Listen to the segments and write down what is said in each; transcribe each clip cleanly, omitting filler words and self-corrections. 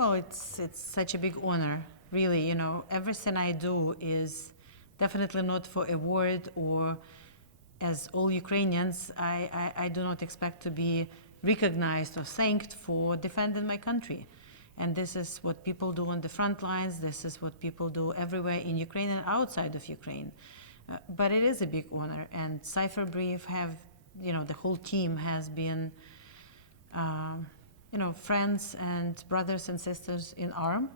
Well, it's such a big honor, really. You know, everything I do is definitely not for a word, or as all Ukrainians, I do not expect to be recognized or thanked for defending my country. And this is what people do on the front lines. This is what people do everywhere in Ukraine and outside of Ukraine. But it is a big honor. And Cipher Brief have, you know, the whole team has been, you know, friends and brothers and sisters in arm,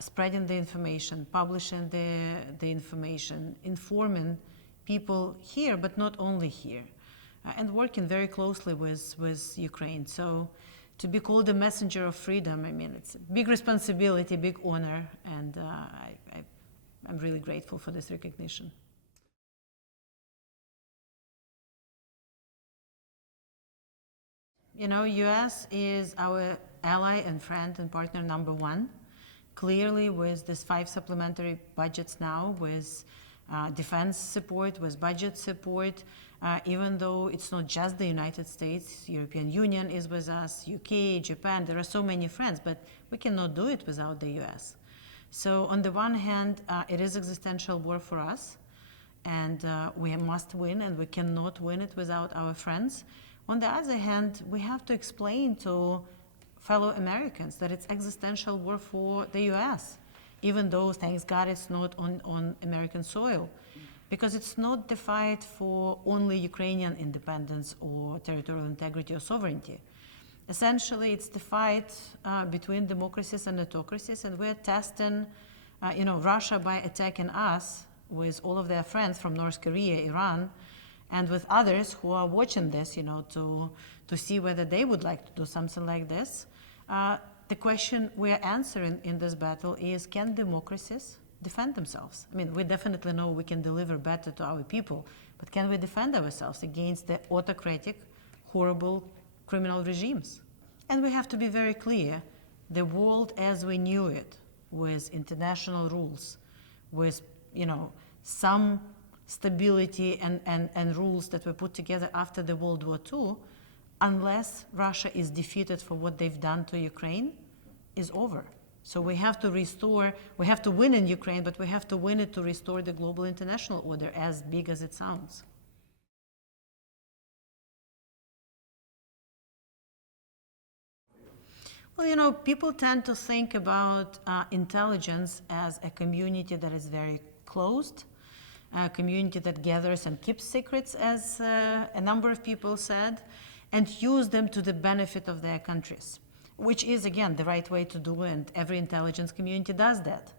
spreading the information, publishing the information, informing people here, but not only here, and working very closely with Ukraine. So to be called a messenger of freedom, I mean, it's a big responsibility, big honor, and I'm really grateful for this recognition. You know, US is our ally and friend and partner number one. Clearly, with these 5 supplementary budgets now, with defense support, with budget support, even though it's not just the United States, European Union is with us, UK, Japan, there are so many friends, but we cannot do it without the US. So on the one hand, it is existential war for us, and we must win, and we cannot win it without our friends. On the other hand, we have to explain to fellow Americans that it's existential war for the US, even though, thanks God, it's not on American soil, because it's not the fight for only Ukrainian independence or territorial integrity or sovereignty. Essentially, it's the fight between democracies and autocracies, and we're testing, you know, Russia by attacking us with all of their friends from North Korea, Iran, and with others who are watching this, you know, to see whether they would like to do something like this. The question we are answering in this battle is, can democracies defend themselves? I mean, we definitely know we can deliver better to our people, but can we defend ourselves against the autocratic, horrible, criminal regimes? And we have to be very clear, the world as we knew it, with international rules, with, you know, some stability and rules that were put together after the World War II, unless Russia is defeated for what they've done to Ukraine, is over. So we have to restore, we have to win in Ukraine, but we have to win it to restore the global international order, as big as it sounds. Well, you know, people tend to think about intelligence as a community that is very closed, a community that gathers and keeps secrets, as a number of people said, and use them to the benefit of their countries, which is, again, the right way to do, and every intelligence community does that.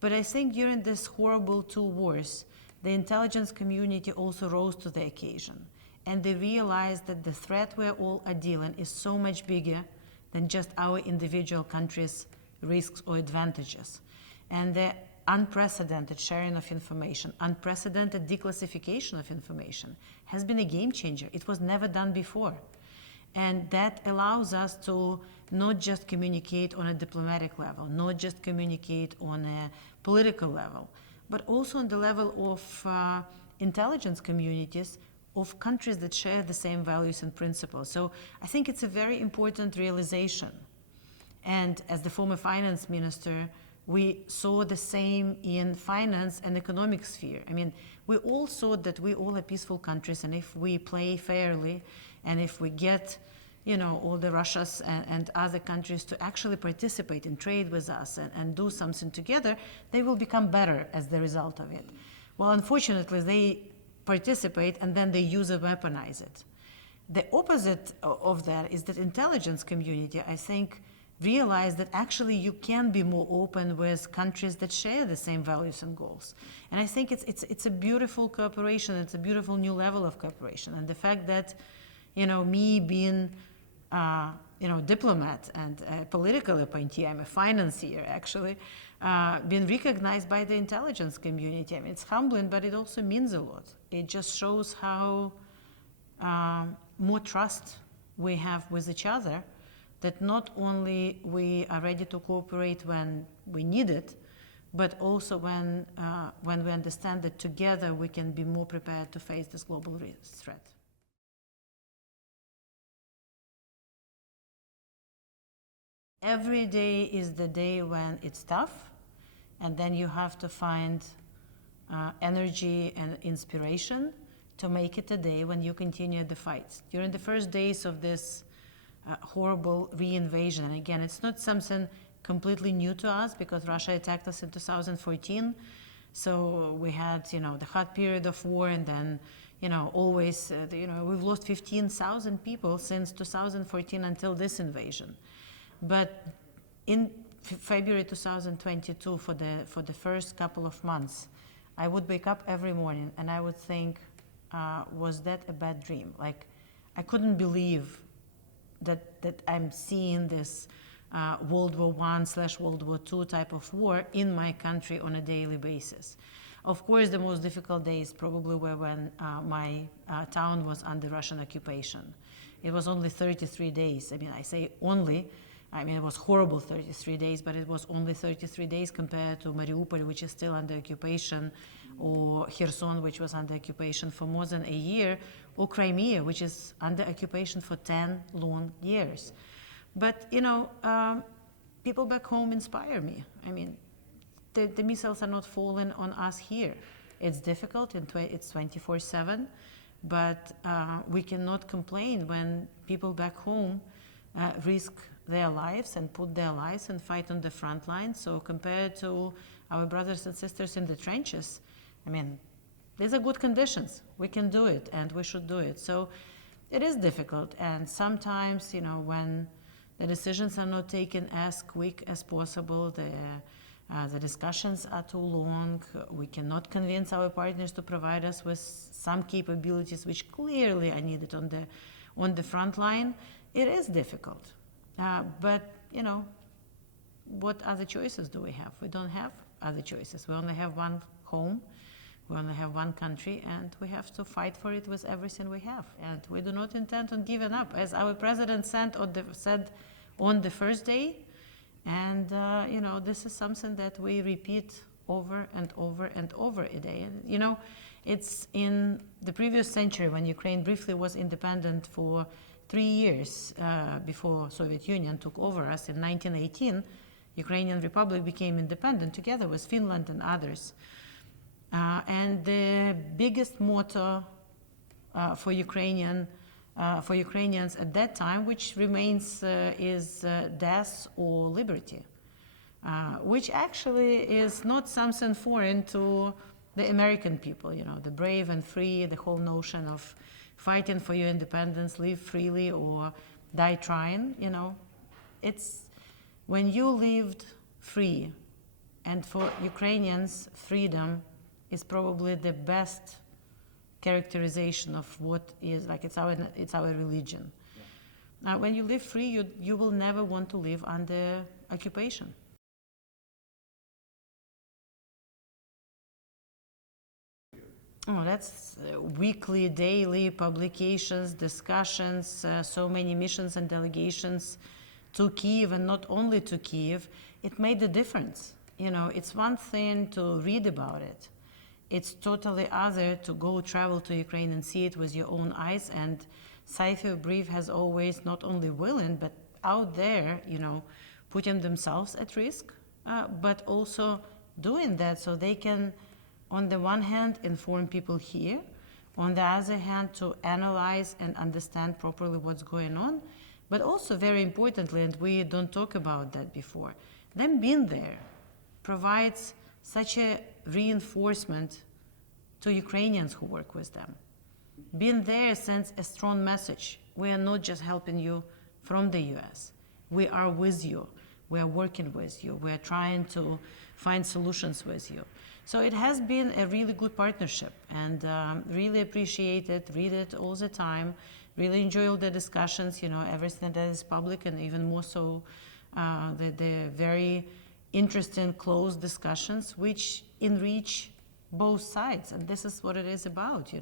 But I think during these horrible 2 wars, the intelligence community also rose to the occasion, and they realized that the threat we all are dealing is so much bigger than just our individual countries' risks or advantages. And the unprecedented sharing of information, unprecedented declassification of information has been a game changer. It was never done before. And that allows us to not just communicate on a diplomatic level, not just communicate on a political level, but also on the level of intelligence communities of countries that share the same values and principles. So I think it's a very important realization. And as the former finance minister, we saw the same in finance and economic sphere. I mean, we all thought that we all are peaceful countries, and if we play fairly, and if we get, you know, all the Russias and other countries to actually participate and trade with us and do something together, they will become better as the result of it. Well, unfortunately, they participate and then they use and weaponize it. The opposite of that is that intelligence community, I think, realize that actually you can be more open with countries that share the same values and goals. And I think it's a beautiful cooperation, it's a beautiful new level of cooperation. And the fact that, you know, me being, you know, diplomat and a political appointee, I'm a financier actually, being recognized by the intelligence community. I mean, it's humbling, but it also means a lot. It just shows how more trust we have with each other, that not only we are ready to cooperate when we need it, but also when we understand that together we can be more prepared to face this global threat. Every day is the day when it's tough, and then you have to find energy and inspiration to make it a day when you continue the fights. During the first days of this horrible re-invasion, and again, it's not something completely new to us because Russia attacked us in 2014. So we had, the hot period of war, and then, always, we've lost 15,000 people since 2014 until this invasion. But in February 2022, for the first couple of months, I would wake up every morning and I would think, was that a bad dream? Like, I couldn't believe that I'm seeing this World War I/World War II type of war in my country on a daily basis. Of course, the most difficult days probably were when my town was under Russian occupation. It was only 33 days. I mean, I say only. It was horrible 33 days, but it was only 33 days compared to Mariupol, which is still under occupation, or Kherson, which was under occupation for more than a year, or Crimea, which is under occupation for 10 long years. But, people back home inspire me. I mean, the missiles are not falling on us here. It's difficult, it's 24/7, but we cannot complain when people back home risk their lives and put their lives and fight on the front line. So compared to our brothers and sisters in the trenches, these are good conditions. We can do it, and we should do it. So it is difficult, and sometimes, when the decisions are not taken as quick as possible, the discussions are too long, we cannot convince our partners to provide us with some capabilities which clearly are needed on the front line. It is difficult. But, what other choices do we have? We don't have other choices. We only have one home, we only have one country, and we have to fight for it with everything we have. And we do not intend on giving up, as our president said on the first day. And, this is something that we repeat over and over and over a day. And, it's in the previous century, when Ukraine briefly was independent for 3 years before Soviet Union took over us in 1918, Ukrainian Republic became independent together with Finland and others. And the biggest motto for Ukrainians at that time, which remains, is death or liberty, which actually is not something foreign to the American people, the brave and free, the whole notion of fighting for your independence, live freely or die trying. It's when you lived free, and for Ukrainians, freedom is probably the best characterization of what is, like, it's our religion. Yeah. When you live free, you will never want to live under occupation. Oh, that's weekly, daily publications, discussions, so many missions and delegations to Kyiv, and not only to Kyiv. It made a difference. It's one thing to read about it. It's totally other to go travel to Ukraine and see it with your own eyes. And Cipher Brief has always not only willing, but out there, putting themselves at risk, but also doing that so they can, on the one hand, inform people here, on the other hand, to analyze and understand properly what's going on, but also, very importantly, and we don't talk about that before, them being there provides such a reinforcement to Ukrainians who work with them. Being there sends a strong message. We are not just helping you from the US. We are with you. We are working with you. We are trying to find solutions with you. So it has been a really good partnership, and really appreciate it, read it all the time, really enjoy all the discussions, everything that is public, and even more so the very interesting, close discussions which enrich both sides. And this is what it is about,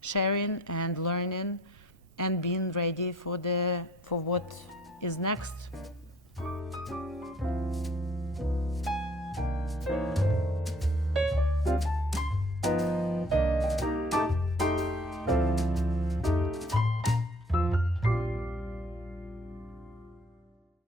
sharing and learning and being ready for what is next.